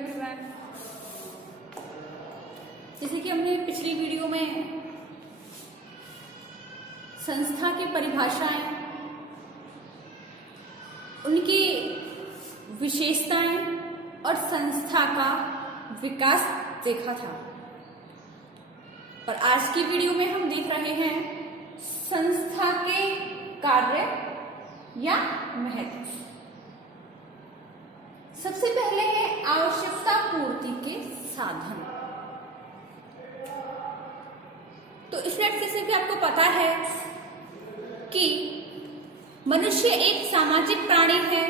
Everyone. जैसे कि हमने पिछली वीडियो में संस्था की परिभाषाएं, उनकी विशेषताएं और संस्था का विकास देखा था, और आज की वीडियो में हम देख रहे हैं संस्था के कार्य या महत्व। सबसे पहले है आवश्यकता पूर्ति के साधन। तो इसमें जैसे कि आपको पता है कि मनुष्य एक सामाजिक प्राणी है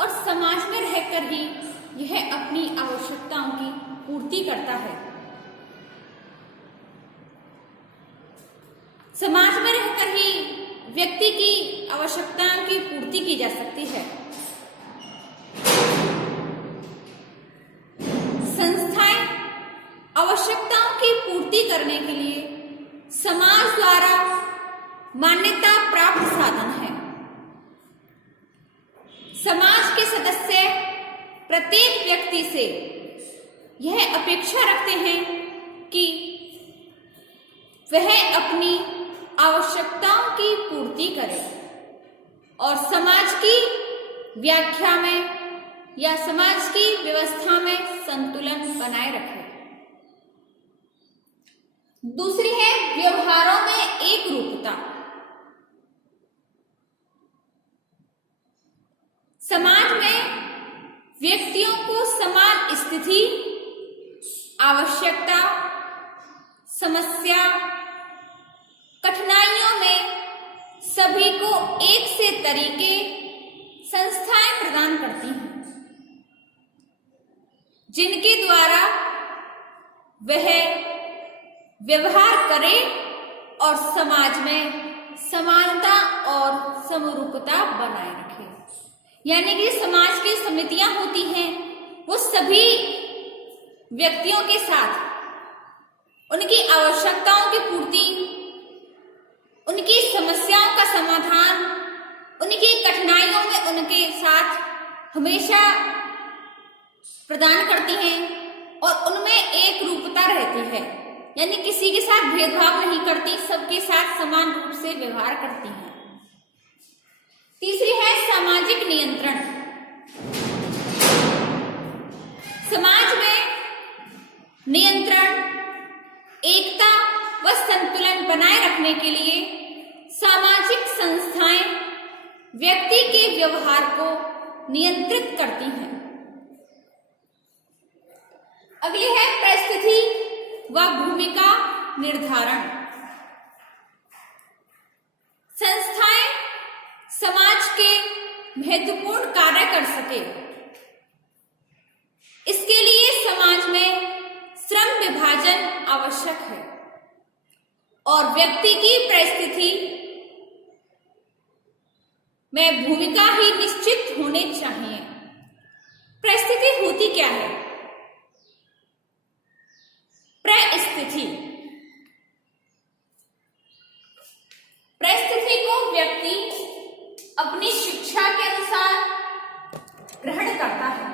और समाज में रहकर ही यह अपनी आवश्यकताओं की पूर्ति करता है। समाज में रहकर ही व्यक्ति की आवश्यकताओं की पूर्ति की जा सकती है। संस्थाएं आवश्यकताओं की पूर्ति करने के लिए समाज द्वारा मान्यता प्राप्त साधन है। समाज के सदस्य प्रत्येक व्यक्ति से यह अपेक्षा रखते हैं कि वह अपनी आवश्यकताओं की पूर्ति करे और समाज की व्याख्या में या समाज की व्यवस्था में संतुलन बनाए रखे। दूसरी है व्यवहारों में एक रूपता। समाज में व्यक्तियों को समान स्थिति, आवश्यकता, समस्या, कठिनाइयों में सभी को एक से तरीके संस्थाएं प्रदान करती हैं, जिनके द्वारा वह व्यवहार करे और समाज में समानता और समरूपता बनाए रखे। यानी कि समाज की समितियां होती हैं, वो सभी व्यक्तियों के साथ उनकी आवश्यकताओं की पूर्ति, उनकी समस्याओं का समाधान, उनकी कठिनाइयों में उनके साथ हमेशा प्रदान करती हैं और उनमें एक रूपता रहती है। यानी किसी के साथ भेदभाव नहीं करती, सबके साथ समान रूप से व्यवहार करती हैं। तीसरी है सामाजिक नियंत्रण। समाज में नियंत्रण, एकता व संतुलन बनाए रखने के लिए सामाजिक संस्थाएं व्यक्ति के व्यवहार को नियंत्रित करती हैं। अगली है परिस्थिति व भूमिका निर्धारण। संस्थाएं समाज के महत्वपूर्ण कार्य कर सके, इसके लिए समाज में श्रम विभाजन आवश्यक है और व्यक्ति की परिस्थिति में भूमिका ही निश्चित होनी चाहिए। परिस्थिति होती क्या है? परिस्थिति को व्यक्ति अपनी शिक्षा के अनुसार ग्रहण करता है।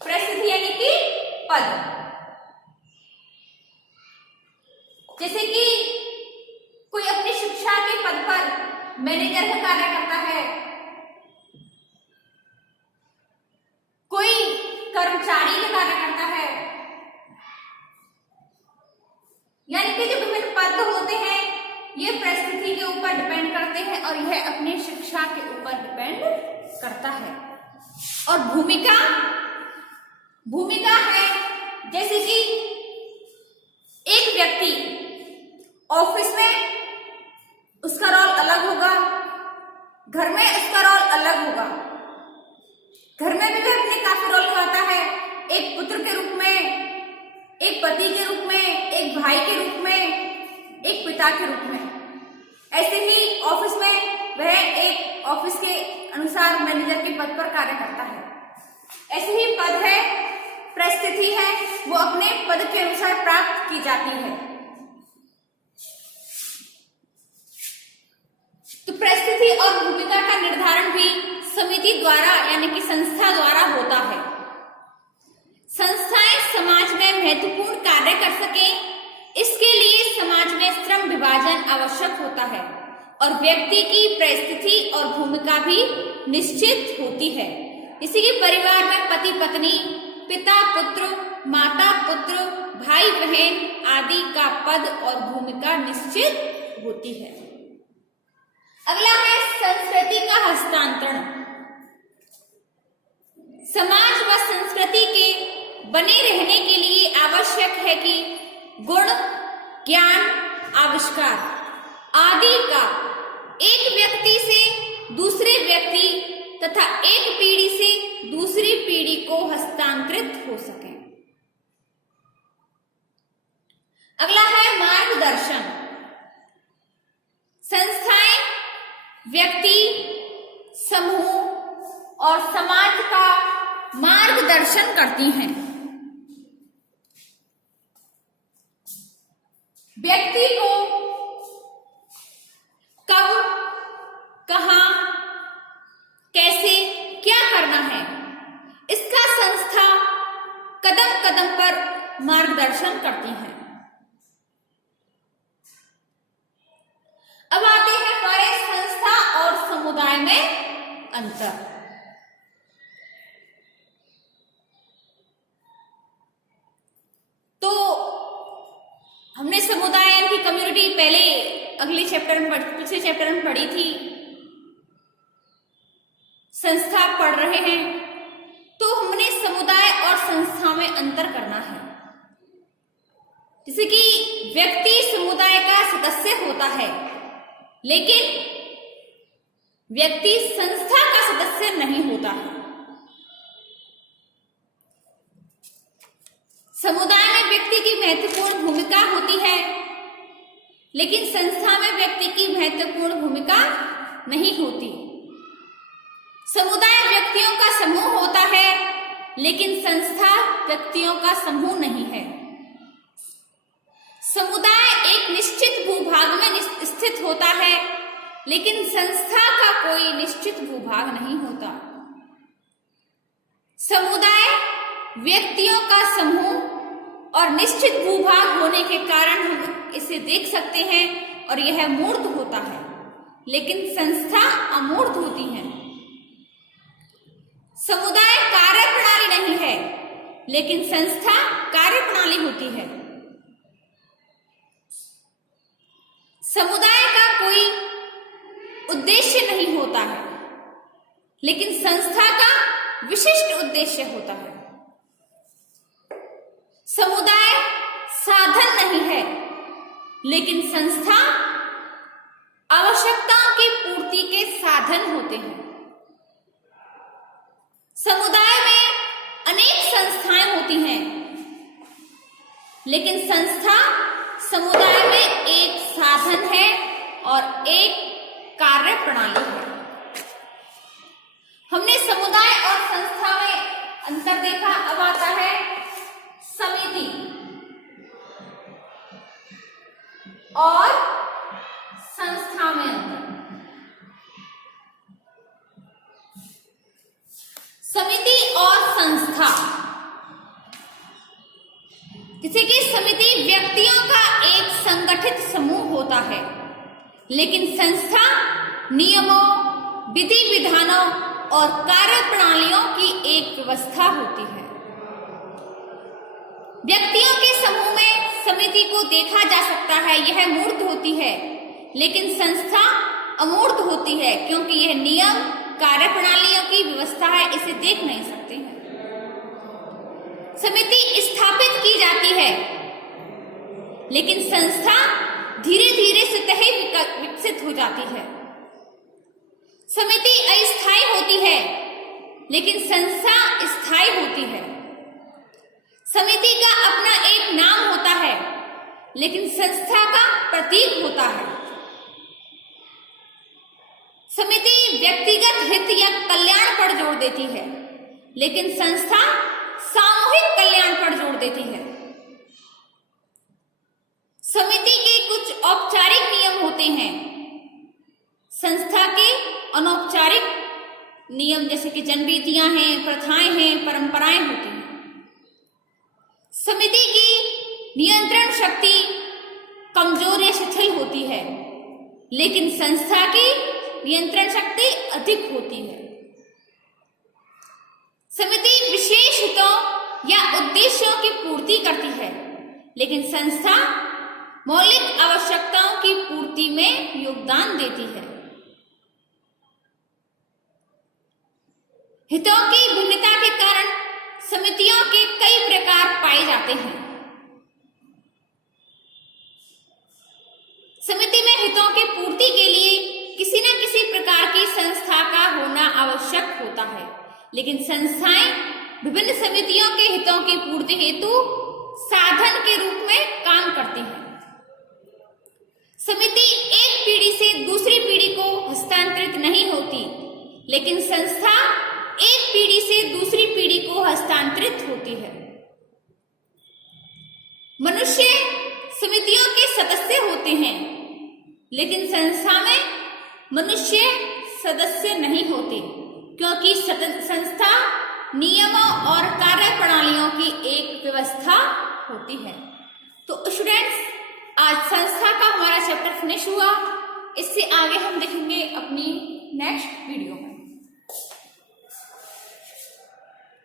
परिस्थिति यानी कि पद। जैसे कि कोई अपनी शिक्षा के पद पर मैनेजर का कार्य करता है, कोई कर्मचारी का कार्य करता है। यानी कि जो विभिन्न पद होते हैं ये परिस्थिति के ऊपर डिपेंड करते हैं और यह अपनी शिक्षा के ऊपर डिपेंड करता है। और भूमिका है जैसे कि एक व्यक्ति ऑफिस में उसका रोल अलग होगा, घर में उसका रोल अलग होगा। घर में भी वह अपने काफी रोल निभाता है, एक पुत्र के रूप में, एक पति के रूप में, एक भाई के रूप में, एक पिता के रूप में। ऐसे ही ऑफिस में वह एक ऑफिस के अनुसार मैनेजर के पद पर कार्य करता है। ऐसे ही पद है, परिस्थिति है, वो अपने पद के अनुसार प्राप्त की जाती है। तो परिस्थिति और भूमिका का निर्धारण भी समिति द्वारा यानी कि संस्था द्वारा होता है। है और व्यक्ति की परिस्थिति और भूमिका भी निश्चित होती है। इसी के परिवार में पति पत्नी, पिता पुत्र, माता पुत्र, भाई बहन आदि का पद और भूमिका निश्चित होती है। अगला है संस्कृति का हस्तांतरण। समाज व संस्कृति के बने रहने के लिए आवश्यक है कि गुण, ज्ञान, आविष्कार आदि का एक व्यक्ति से दूसरे व्यक्ति तथा एक पीढ़ी से दूसरी पीढ़ी को हस्तांतरित हो सके। अगला है मार्गदर्शन। संस्थाएं व्यक्ति, समूह और समाज का मार्गदर्शन करती हैं। व्यक्ति को कब, कहां, कैसे, क्या करना है, इसका संस्था कदम कदम पर मार्गदर्शन करती है। अब आते हैं हमारे संस्था और समुदाय में अंतर। तो हमने समुदाय यानी कि कम्युनिटी पहले अगले चैप्टर में पिछले चैप्टर में पढ़ी थी। संस्था पढ़ रहे हैं तो हमने समुदाय और संस्था में अंतर करना है। जैसे कि व्यक्ति समुदाय का सदस्य होता है लेकिन व्यक्ति संस्था का सदस्य नहीं होता है। समुदाय में व्यक्ति की महत्वपूर्ण भूमिका होती है लेकिन संस्था में व्यक्ति की महत्वपूर्ण भूमिका नहीं होती। समुदाय व्यक्तियों का समूह होता है लेकिन संस्था व्यक्तियों का समूह नहीं है। समुदाय एक निश्चित भूभाग में स्थित होता है लेकिन संस्था का कोई निश्चित भूभाग नहीं होता। समुदाय व्यक्तियों का समूह और निश्चित भूभाग होने के कारण हम इसे देख सकते हैं और यह मूर्त होता है, लेकिन संस्था अमूर्त होती है। समुदाय कार्य प्रणाली नहीं है लेकिन संस्था कार्य प्रणाली होती है। समुदाय का कोई उद्देश्य नहीं होता है लेकिन संस्था का विशिष्ट उद्देश्य होता है। समुदाय साधन नहीं है लेकिन संस्था आवश्यकताओं की पूर्ति के साधन होते हैं। समुदाय में अनेक संस्थाएं होती हैं लेकिन संस्था समुदाय में एक साधन है और एक कार्य प्रणाली है। हमने समुदाय और संस्था में अंतर देखा। अब आता है समिति और संस्था में अंतर। समिति और संस्था, जैसे कि समिति व्यक्तियों का एक संगठित समूह होता है लेकिन संस्था नियमों, विधि विधानों और कार्य प्रणालियों की एक व्यवस्था होती है। व्यक्तियों के समूह में समिति को देखा जा सकता है, यह मूर्त होती है, लेकिन संस्था अमूर्त होती है क्योंकि यह नियम, कार्य प्रणालियों की व्यवस्था है, इसे देख नहीं सकते हैं। समिति स्थापित की जाती है लेकिन संस्था धीरे धीरे स्वतः विकसित हो जाती है। समिति अस्थायी होती है लेकिन संस्था स्थायी होती है। समिति का अपना एक नाम होता है लेकिन संस्था का प्रतीक होता है। समिति व्यक्तिगत हित या कल्याण पर जोर देती है लेकिन संस्था सामूहिक कल्याण पर जोर देती है। समिति के कुछ औपचारिक नियम होते हैं, संस्था के अनौपचारिक नियम जैसे कि जनविधियां हैं, प्रथाएं हैं, परंपराएं होती हैं। समिति की नियंत्रण शक्ति कमजोर या शिथिल होती है लेकिन संस्था की नियंत्रण शक्ति अधिक होती है। समिति विशेष हितों या उद्देश्यों की पूर्ति करती है, लेकिन संस्था मौलिक आवश्यकताओं की पूर्ति में योगदान देती है। हितों की भिन्नता के कारण समितियों के कई प्रकार पाए जाते हैं। समिति में हितों की पूर्ति के लिए किसी न किसी प्रकार की संस्था का होना आवश्यक होता है, लेकिन संस्थाएं विभिन्न समितियों के हितों की पूर्ति हेतु साधन के रूप में काम करती है। समिति एक पीढ़ी से दूसरी पीढ़ी को हस्तांतरित नहीं होती, लेकिन संस्था एक पीढ़ी से दूसरी पीढ़ी को हस्तांतरित होती है। मनुष्य समितियों के सदस्य होते हैं, लेकिन संस्था में मनुष्य सदस्य नहीं होते, क्योंकि संस्था नियमों और कार्य प्रणालियों की एक व्यवस्था होती है। तो स्टूडेंट्स, आज संस्था का हमारा चैप्टर फिनिश हुआ। इससे आगे हम देखेंगे अपनी नेक्स्ट वीडियो में।